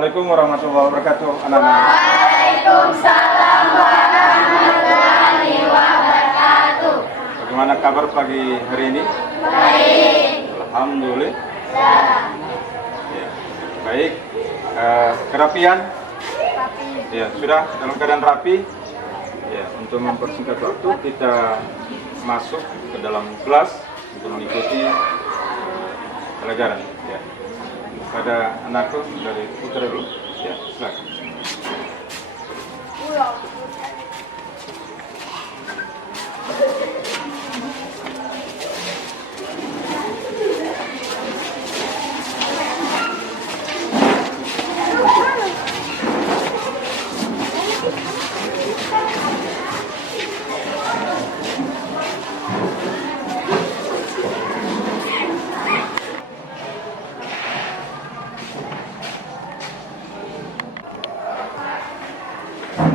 Assalamualaikum warahmatullahi wabarakatuh. Anak-anak. Waalaikumsalam warahmatullahi wabarakatuh. Bagaimana kabar pagi hari ini? Baik. Alhamdulillah. Ya. Baik. Kerapian? Ya, sudah dalam keadaan rapi. Ya, untuk mempersingkat waktu kita masuk ke dalam kelas untuk mengikuti pelajaran. Ya. Pada anakku dari Putra dulu. Ya, silakan.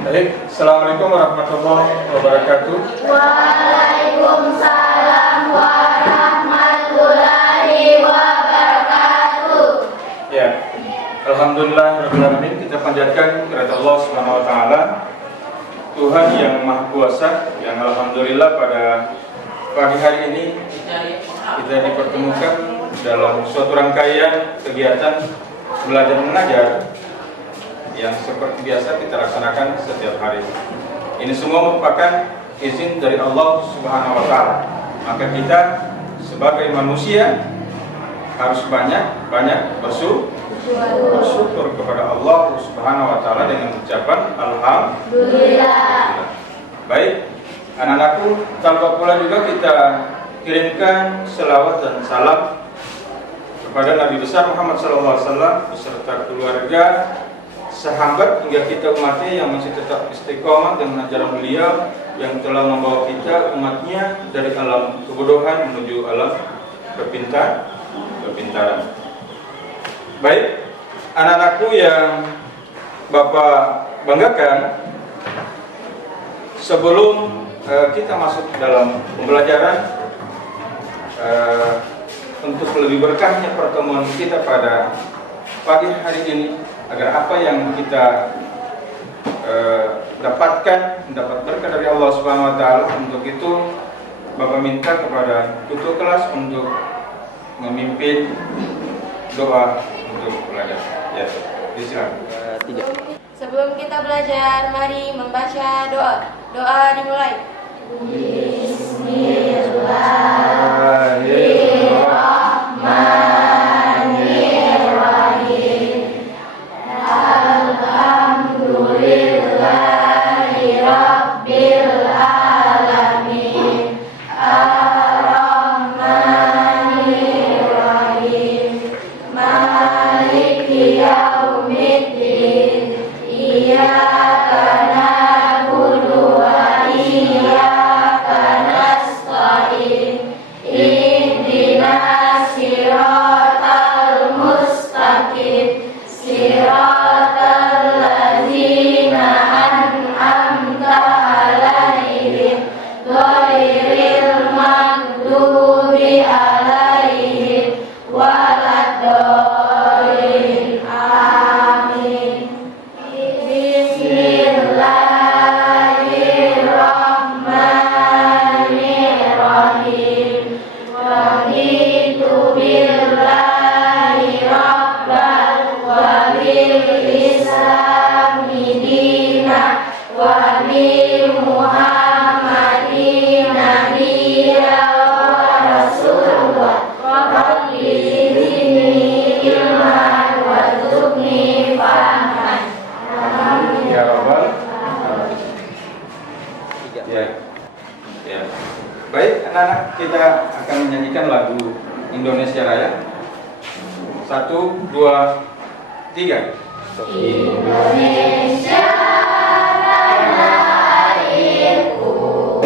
Baik, Assalamualaikum warahmatullahi wabarakatuh. Waalaikumsalam warahmatullahi wabarakatuh. Ya, Alhamdulillah Rabbil Alamin, kita panjatkan kepada Allah Subhanahu wa Ta'ala, Tuhan yang Maha Kuasa, yang Alhamdulillah pada pagi hari ini kita dipertemukan dalam suatu rangkaian kegiatan belajar mengajar yang seperti biasa kita laksanakan setiap hari. Ini semua merupakan izin dari Allah Subhanahu wa Ta'ala. Maka kita sebagai manusia harus banyak bersyukur kepada Allah Subhanahu wa Ta'ala dengan ucapan alhamdulillah. Baik, anak-anakku, tanpa pula juga kita kirimkan selawat dan salam kepada Nabi besar Muhammad SAW beserta keluarga, sahabat hingga kita umatnya yang masih tetap istiqomah dengan ajaran beliau yang telah membawa kita umatnya dari alam kebodohan menuju alam kepintaran. Baik, anak-anakku yang Bapak banggakan, sebelum kita masuk dalam pembelajaran, untuk lebih berkahnya pertemuan kita pada pagi hari ini, agar apa yang kita mendapat berkah dari Allah Subhanahu wa Ta'ala. Untuk itu Bapak minta kepada ketua kelas untuk memimpin doa untuk belajar. Ya, silakan. Sebelum kita belajar, mari membaca doa. Doa dimulai. Bismillahirrahmanirrahim. Alhamdulillahi Rabbil Alamin. Ar-Rahmanir-Rahim. Maliki Yaumiddin. Iyyaka na'budu wa iyyaka nasta'in. Ihdinas siratal mustaqim. Siratal ladzina an'amta 'alaihim ghairil maghdubi 'alaihim waladdallin. Amin. Bismillahirrahmanirrahim. Raditu billahi rabban wa bil islami dina wa bi Muhammadin nabiyya wa rasulullah. Rabbi zidni ilman warzuqni fahman. Amin. Ya Rabbal Alamin. Ya. Baik, anak-anak, kita akan menyanyikan lagu Indonesia Raya. 1, 2, 3. Indonesia tanah airku,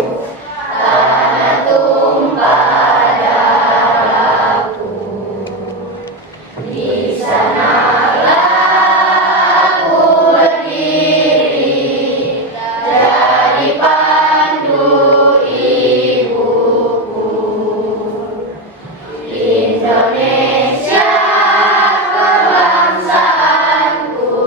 tanah tumpah darahku. Di sanalah aku berdiri, jadi pandu ibuku. Indonesia kebangsaanku,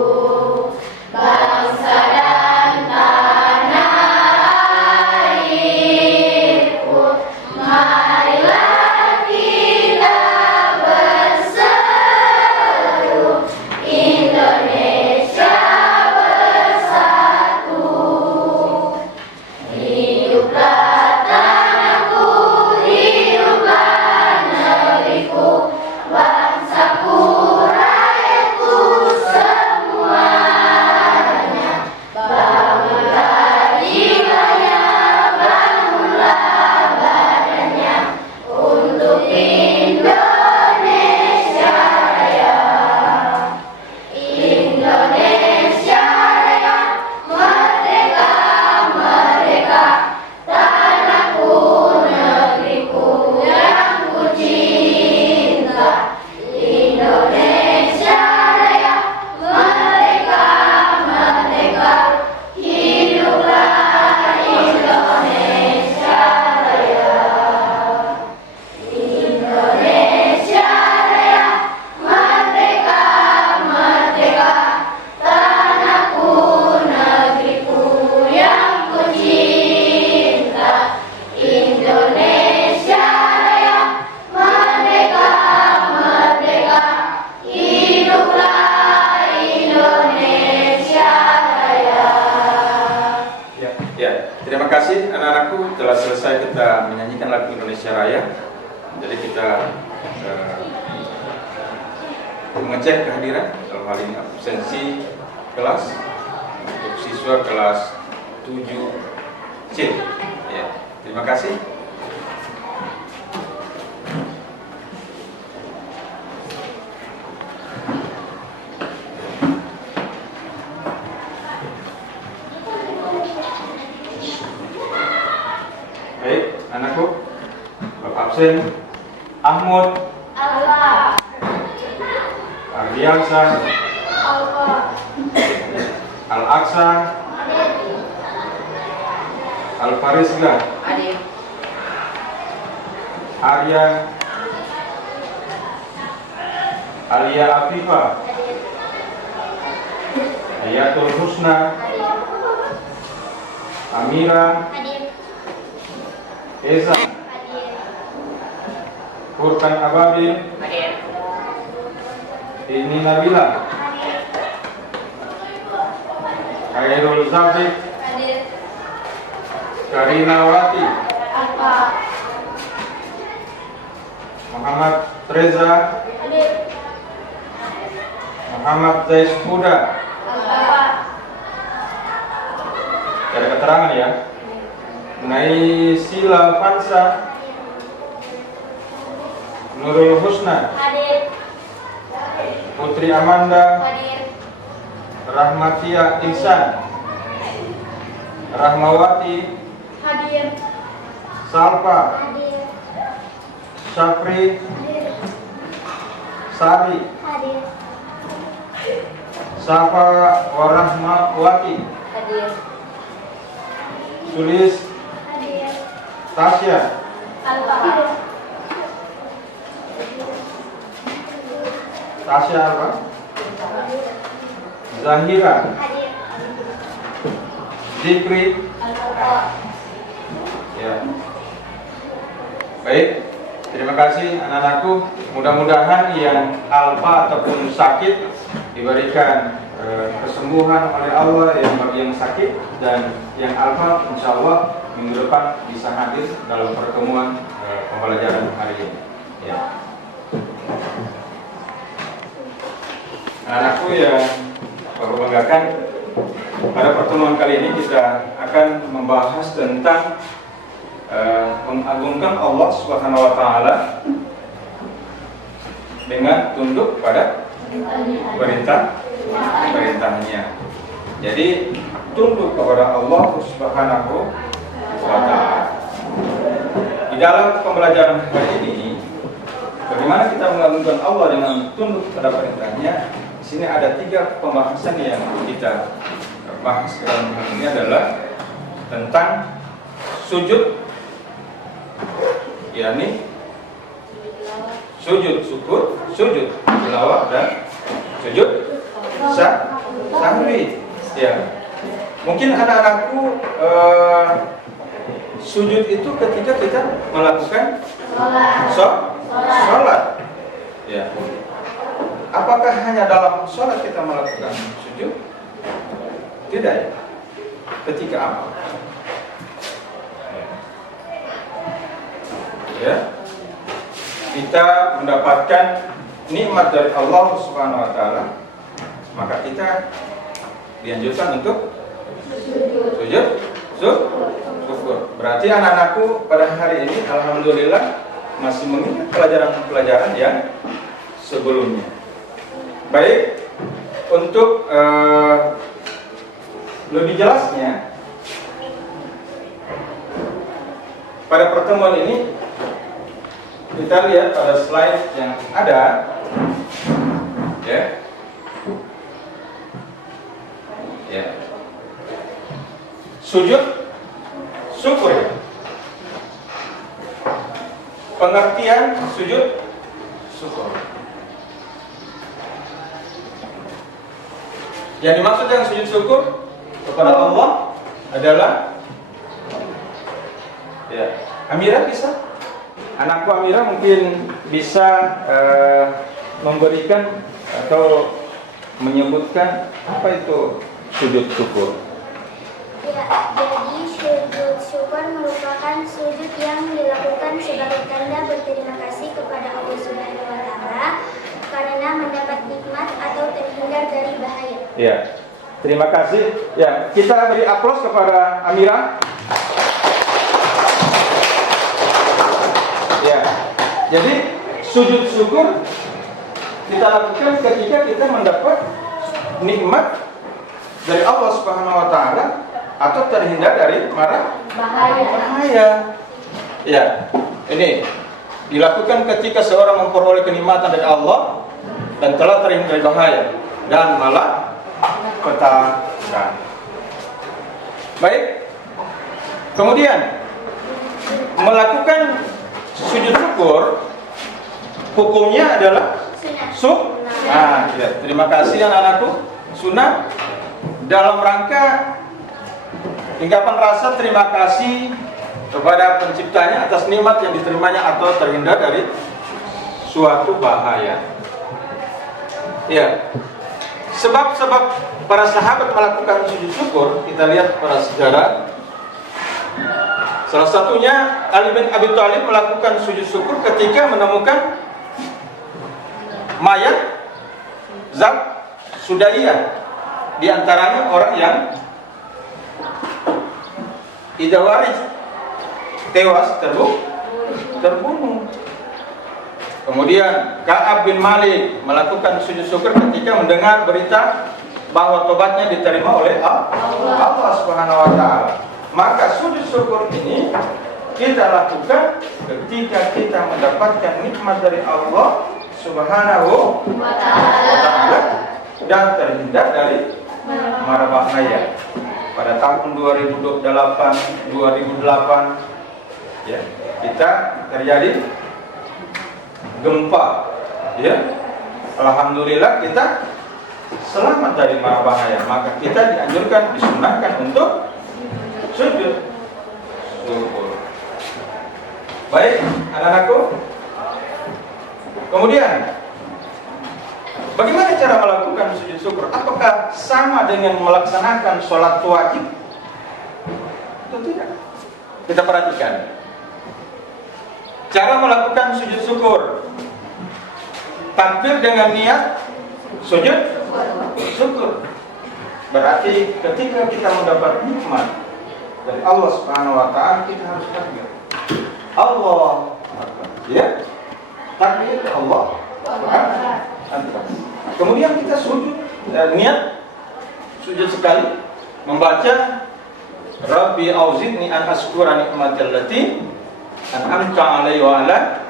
Jadi kita mengecek kehadiran, dalam hal ini absensi kelas untuk siswa kelas 7C. Ya, terima kasih. Baik, anakku, Bapak absen Ahmad Alfa. Ardiansa Alfa. Al-Aqsa Al-Farisga Hadir. Arya Alia Afifa Ayatul Husna Amira Hadir. Eza Hadir. Furkan Ababil Hadir. Ini Nabila Khairul Zabik Hadir. Karina Wati Alfa. Muhammad Reza Hadir. Muhammad Zais Huda. Alfa. Ada keterangan ya. Naisila Fansa Nurul Husna Hadir. Putri Amanda Hadir. Rahmatia Insan Rahmawati Hadir. Salpa Hadir. Syafri Hadir. Sari Hadir. Safa Warahmawati Hadir. Sulis Hadir. Tasya Alfa. Tasya apa? Zahira Hadir. Zikri Alfa. ya. Baik, terima kasih anak-anakku. Mudah-mudahan yang alfa ataupun sakit diberikan kesembuhan oleh Allah, yang bagi yang sakit dan yang alfa insya Allah minggu depan bisa hadir dalam pertemuan pembelajaran hari ini. Ya. Anak-anakku yang aku banggakan, pada pertemuan kali ini kita akan membahas tentang mengagungkan Allah Subhanahu wa taala dengan tunduk pada perintahnya. Jadi tunduk kepada Allah Subhanahu wa taala. Di dalam pembelajaran hari ini, bagaimana kita mengagungkan Allah dengan tunduk pada perintahnya? Di sini ada 3 pembahasan yang kita bahas dalam hal ini adalah tentang sujud, yakni sujud syukur, sujud tilawah dan sujud sahwi. Ya, mungkin anak-anakku sujud itu ketika kita melakukan sholat. Ya, apakah hanya dalam sholat kita melakukan sujud? Tidak ya. Ketika apa? Ya, kita mendapatkan nikmat dari Allah Subhanahu wa taala, maka kita dianjurkan untuk sujud syukur. Berarti anak-anakku pada hari ini alhamdulillah masih mengingat pelajaran-pelajaran yang sebelumnya. Baik, untuk lebih jelasnya pada pertemuan ini kita lihat pada slide yang ada, ya. Sujud syukur. Pengertian sujud syukur. Yang dimaksud dengan sujud syukur kepada Allah adalah, ya, Amira bisa? Anakku Amira mungkin bisa memberikan atau menyebutkan apa itu sujud syukur. Ya, jadi sujud syukur merupakan sujud yang dilakukan sebagai tanda berterima kasih Ya, terima kasih. Ya, kita beri aplaus kepada Amira. Ya, jadi sujud syukur kita lakukan ketika kita mendapat nikmat dari Allah Subhanahu wa taala atau terhindar dari bahaya. Ya, ini dilakukan ketika seorang memperoleh kenikmatan dari Allah dan telah terhindar dari bahaya dan malah petaka. Baik. Kemudian melakukan sujud syukur hukumnya adalah sunnah. Ya, terima kasih anak-anakku. Sunnah dalam rangka ungkapan rasa terima kasih kepada penciptanya atas nikmat yang diterimanya atau terhindar dari suatu bahaya. Ya. Sebab-sebab para sahabat melakukan sujud syukur, kita lihat para sejarah. Salah satunya Ali bin Abi Thalib melakukan sujud syukur ketika menemukan mayat Zab Sudaiyah, di antaranya orang yang tidak waris, tewas terbunuh. Kemudian Ka'ab bin Malik melakukan sujud syukur ketika mendengar berita bahwa tobatnya diterima oleh Allah Subhanahu wa taala. Maka sujud syukur ini kita lakukan ketika kita mendapatkan nikmat dari Allah Subhanahu wa taala dan terhindar dari mara bahaya. Pada tahun 2008 ya, kita terjadi gempa, ya. Alhamdulillah kita selamat dari mara bahaya. Maka kita dianjurkan, disunahkan untuk sujud syukur. Baik, anak-anakku. Kemudian bagaimana cara melakukan sujud syukur? Apakah sama dengan melaksanakan sholat wajib? Atau tidak? Kita perhatikan. Cara melakukan sujud syukur. Takbir dengan niat sujud syukur. Berarti ketika kita mendapat nikmat dari Allah Subhanahu wa taala, kita harus takbir. Allah Akbar. Ya. Takbir Allah Akbar. Kemudian kita sujud, niat sujud sekali, membaca Rabbi auzidni an askura nikmatal lati an'amta 'alayya wa 'ala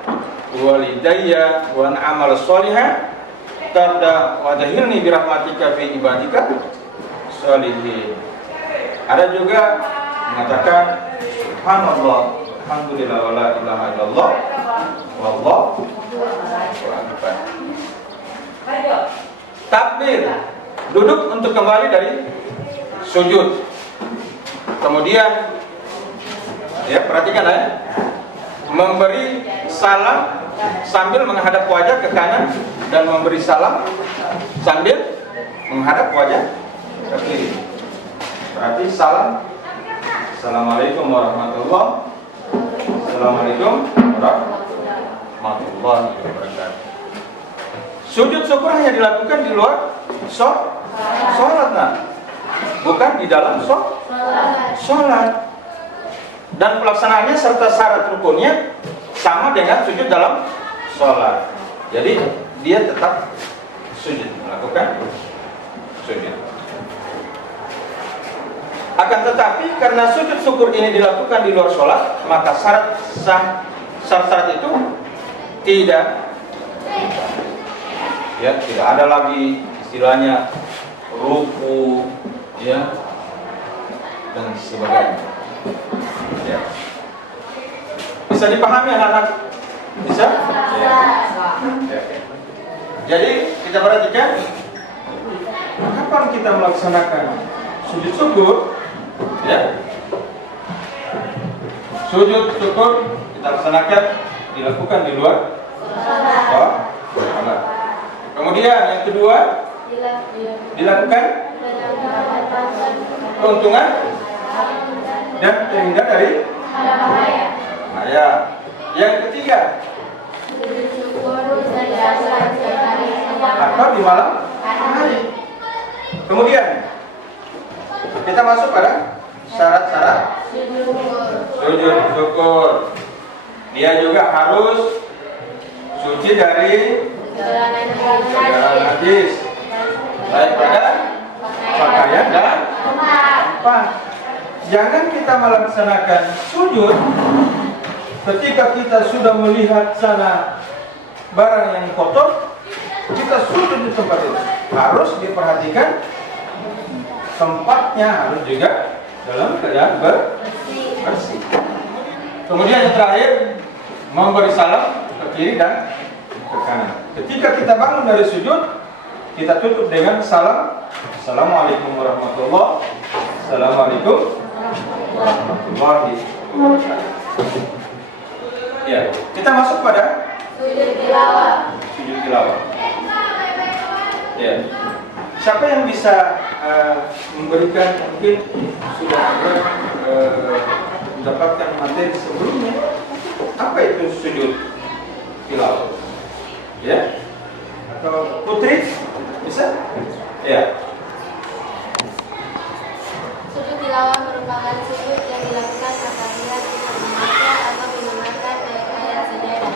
walidayya wa an a'mala sholihan tarda wa dahirni bi rahmatika fi ibadika sholihin. Ada juga mengatakan subhanallah alhamdulillah wa la ilaha illallah wallahu akbar. Takbir, duduk untuk kembali dari sujud. Kemudian, ya perhatikan ya, memberi salam sambil menghadap wajah ke kanan dan memberi salam sambil menghadap wajah ke kiri. Berarti salam, assalamualaikum warahmatullahi wabarakatuh. Assalamualaikum warahmatullahi wabarakatuh. Sujud syukur hanya dilakukan di luar sholat, bukan di dalam sholat. Dan pelaksanaannya serta syarat rukunnya sama dengan sujud dalam sholat. Jadi dia tetap sujud, melakukan sujud. Akan tetapi karena sujud syukur ini dilakukan di luar sholat, maka syarat itu tidak ada lagi istilahnya ruku, ya, dan sebagainya. Ya. Bisa dipahami anak-anak? Bisa? Ya. Jadi kita perhatikan kapan kita melaksanakan sujud syukur, ya. Sujud syukur kita laksanakan, dilakukan di luar sholat. Kemudian yang kedua dilakukan keuntungan dan terhindar dari bahaya. Yang ketiga atau di malam hari. Kemudian kita masuk pada syarat-syarat sujud syukur. Dia juga harus suci dari segala najis, baik pada pakaian dan tempat. Jangan kita melaksanakan sujud ketika kita sudah melihat sana barang yang kotor, kita sujud di tempat itu. Harus diperhatikan tempatnya, harus juga dalam keadaan bersih. Kemudian yang terakhir, memberi salam ke kiri dan ke kanan. Ketika kita bangun dari sujud, kita tutup dengan salam. Assalamualaikum warahmatullahi wabarakatuh. Assalamualaikum warahmatullahi wabarakatuh. Ya, kita masuk pada Sujud tilawah. sujud tilawah. Ya. Siapa yang bisa memberikan, mungkin sudah ada mendapatkan materi sebelumnya, apa itu sujud tilawah? Ya? Atau Putri bisa? Ya. Sujud tilawah merupakan sujud yang dilakukan apabila kita membaca atau mendengarkan ayat-ayat sajadah.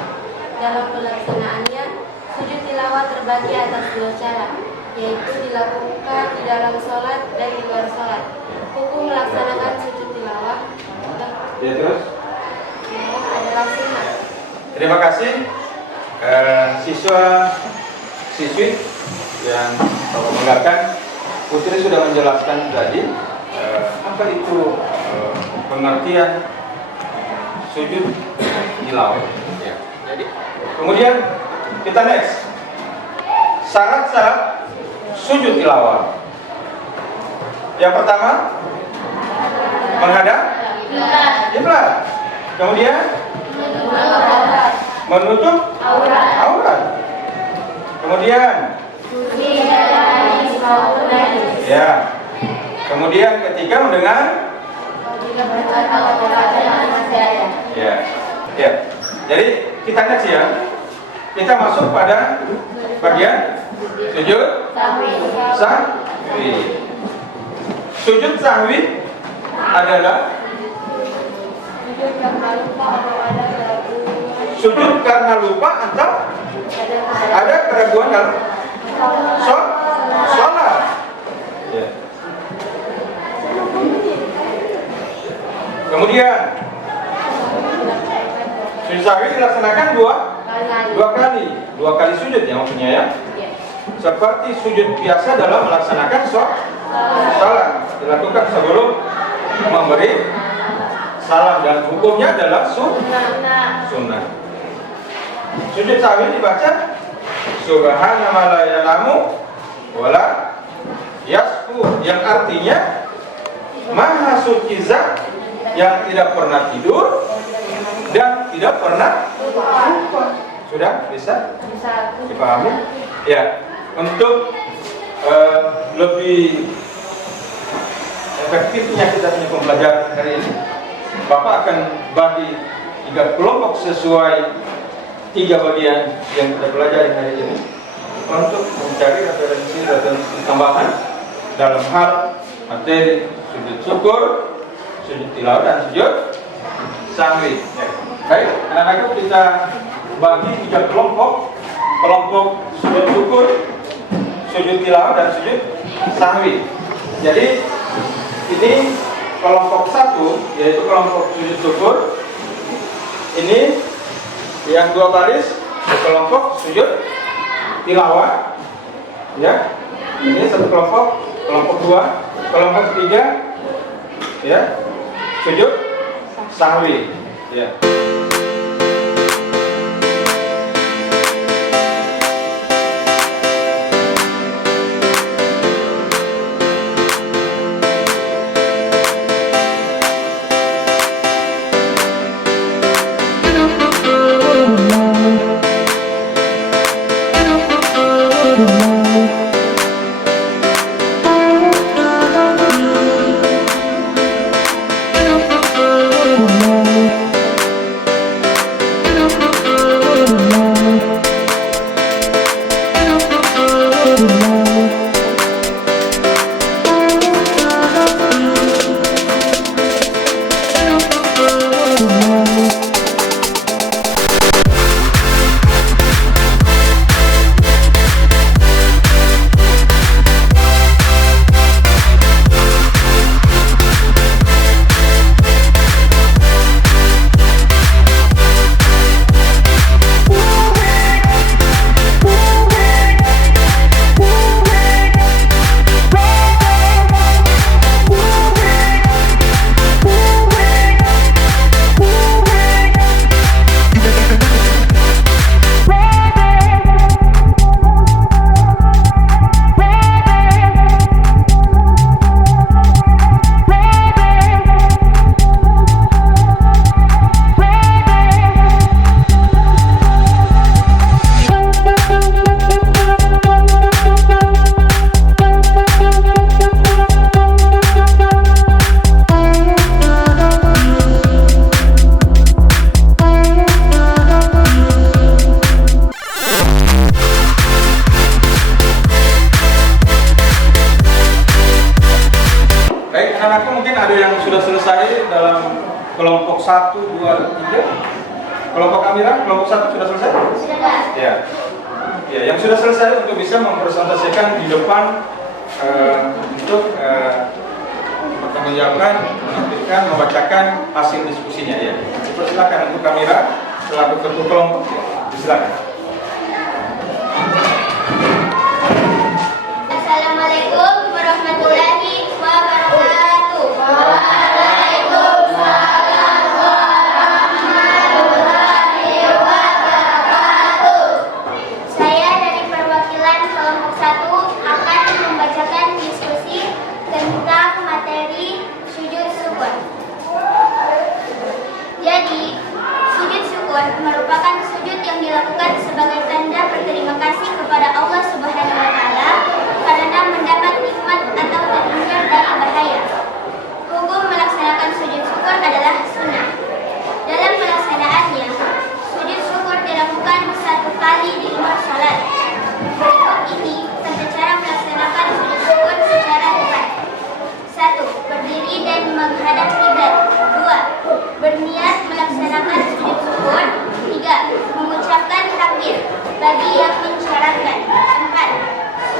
Dalam pelaksanaannya, sujud tilawah terbagi atas dua cara, yaitu dilakukan di dalam sholat dan di luar sholat. Hukum melaksanakan sujud tilawah Ya, terus? adalah sunnah. Terima kasih siswi yang membanggakan. Putri sudah menjelaskan tadi apa itu pengertian sujud tilawah. Ya. Jadi, kemudian kita next. Syarat-syarat sujud tilawah. Yang pertama, menghadap kiblat. Kemudian menutup aurat. Kemudian ya. Kemudian ketika mendengar ya. Ya. Jadi kita next ya. Kita masuk pada bagian sujud sahwi. Sujud sahwi adalah sujud karena lupa atau ada keraguan dalam sholat. Ya. Kemudian sujud sahwi dilaksanakan dua kali sujud ya maksudnya ya. Seperti sujud biasa dalam melaksanakan sholat, dilakukan sebelum memberi salam dan hukumnya adalah sunnah. Sujud sahwi dibaca subhana ma la ya'lamu wala yasku, yang artinya maha suci zat yang tidak pernah tidur dan tidak pernah lupa. Sudah bisa dipahami? Ya. Untuk lebih efektifnya kita punya pembelajaran hari ini, Bapak akan bagi 3 kelompok sesuai 3 bagian yang kita pelajari hari ini untuk mencari referensi tambahan dalam hal materi sujud syukur, sujud tilawah dan sujud sahwi. Baik, anak-anakku kita bagi 3 kelompok sujud syukur, sujud tilawah dan sujud sahwi. Jadi ini kelompok 1 yaitu kelompok sujud syukur. Ini yang 2 baris kelompok sujud tilawah. Ya. Ini satu kelompok 2, kelompok 3 ya, sujud sahwi. Ya. 1, 2, 3. Kelompok Amira, kelompok 1 sudah selesai? Sudah. Ya. Ya, yang sudah selesai untuk bisa mempresentasikan di depan untuk bertanggungjawabkan, menyampaikan, membacakan hasil diskusinya ya. Silakan untuk Amira selaku ketua kelompok. Silakan. Assalamualaikum warahmatullahi wabarakatuh. Waalaikumsalam warahmatullahi wabarakatuh. Saya dari perwakilan kelompok 1 akan membacakan diskusi tentang materi sujud syukur. Jadi, sujud syukur merupakan sujud yang dilakukan sebagai tanda berterima kasih kepada Allah Subhanahu wa Ta'ala karena mendapat nikmat atau terhindar dari bahaya. Hukum melaksanakan sujud syukur adalah sunnah. Dalam pelaksanaannya, sujud syukur dilakukan 1 kali di 5 salat. Berikut ini tata cara melaksanakan sujud syukur secara tepat. 1. Berdiri dan menghadap kiblat. 2. Berniat melaksanakan sujud syukur. 3. Mengucapkan takbir bagi yang mensyaratkan. 4.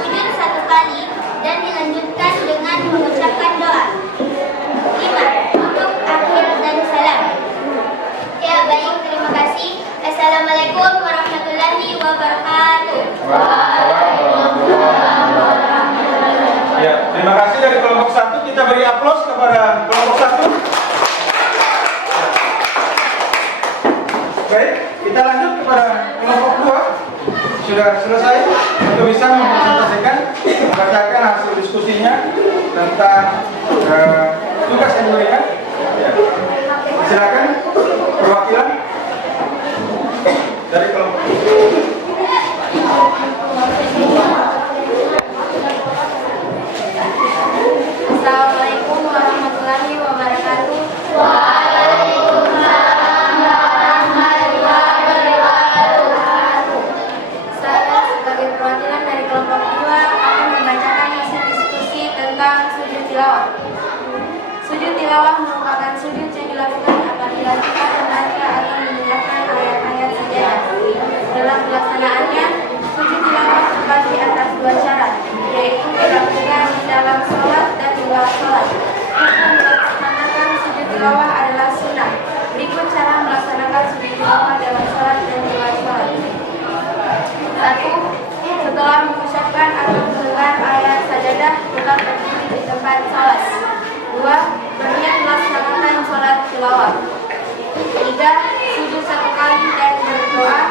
Sujud 1 kali dan dilanjutkan dengan mengucapkan doa. 5. Untuk akhir dan salam. Ya baik, terima kasih. Assalamualaikum warahmatullahi wabarakatuh. Ya, terima kasih dari kelompok 1. Kita beri aplaus kepada kelompok 1. Baik, kita lanjut kepada kelompok 2. Sudah selesai untuk bisa mempresentasikan, membacakan hasil diskusinya tentang tugas yang diberikan. Ya. Silakan perwakilan dari kelompok. Assalamualaikum warahmatullahi wabarakatuh. Waalaikumsalam warahmatullahi wabarakatuh. Saya sebagai perwakilan dari kelompok 2 akan membacakan hasil diskusi tentang sujud tilawah. Sujud tilawah merupakan sujud yang dilakukan apabila kita membaca atau mendengarkan ayat-ayat sajadah. Dalam pelaksanaannya, sujud tilawah terbagi atas 2 syarat, yaitu dilakukan di dalam sholat dan di luar sholat. Hukum melaksanakan sujud tilawah adalah sunnah. Berikut cara melaksanakan sujud tilawah dalam sholat dan di luar sholat. 1. Setelah mengucapkan atau mendengar ayat sajadah, tetap berdiri di tempat sholat. 2. Berniat melaksanakan sholat tilawah. 3. Sujud 1 kali dan berdoa.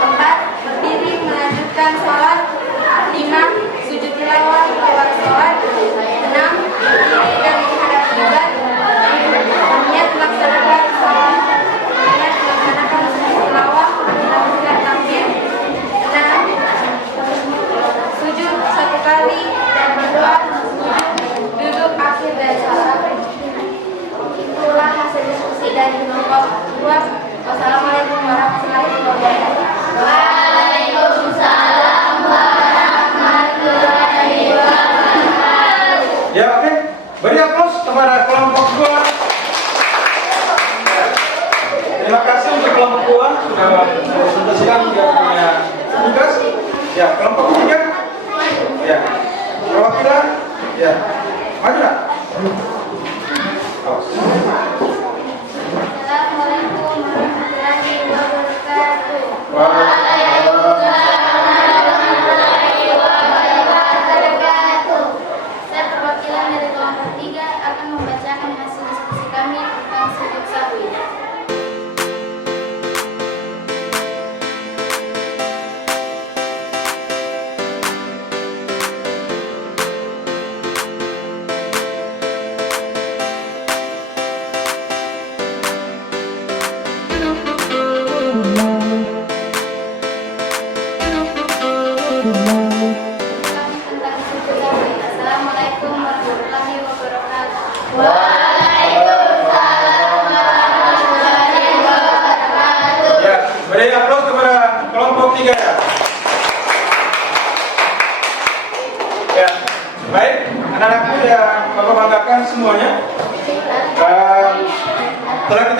4. Berdiri melanjutkan sholat. 5. Sujud tilawah di luar sholat. 6. Berdiri dan menghadap kiblat. 7.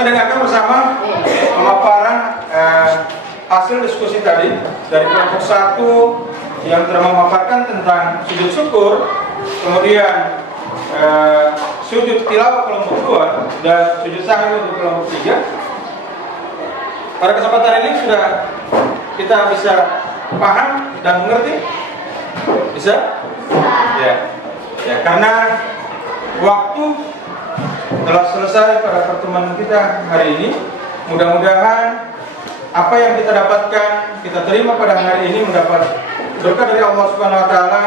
kita dengarkan bersama pemaparan hasil diskusi tadi dari kelompok 1 yang telah memaparkan tentang sujud syukur, kemudian sujud tilawah kelompok 2 dan sujud sahwi untuk kelompok 3. Pada kesempatan ini sudah kita bisa paham dan mengerti? Bisa? Ya. Ya, karena waktu telah selesai pada pertemuan kita hari ini. Mudah-mudahan apa yang kita dapatkan, kita terima pada hari ini mendapat berkat dari Allah Subhanahu wa taala,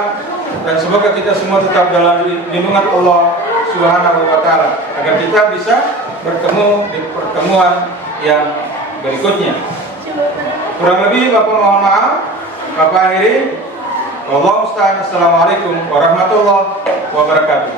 dan semoga kita semua tetap dalam lindungan Allah Subhanahu wa taala agar kita bisa bertemu di pertemuan yang berikutnya. Kurang lebih Bapak mohon maaf, Bapak akhiri. Wallahu musta'an. Assalamualaikum warahmatullahi wabarakatuh.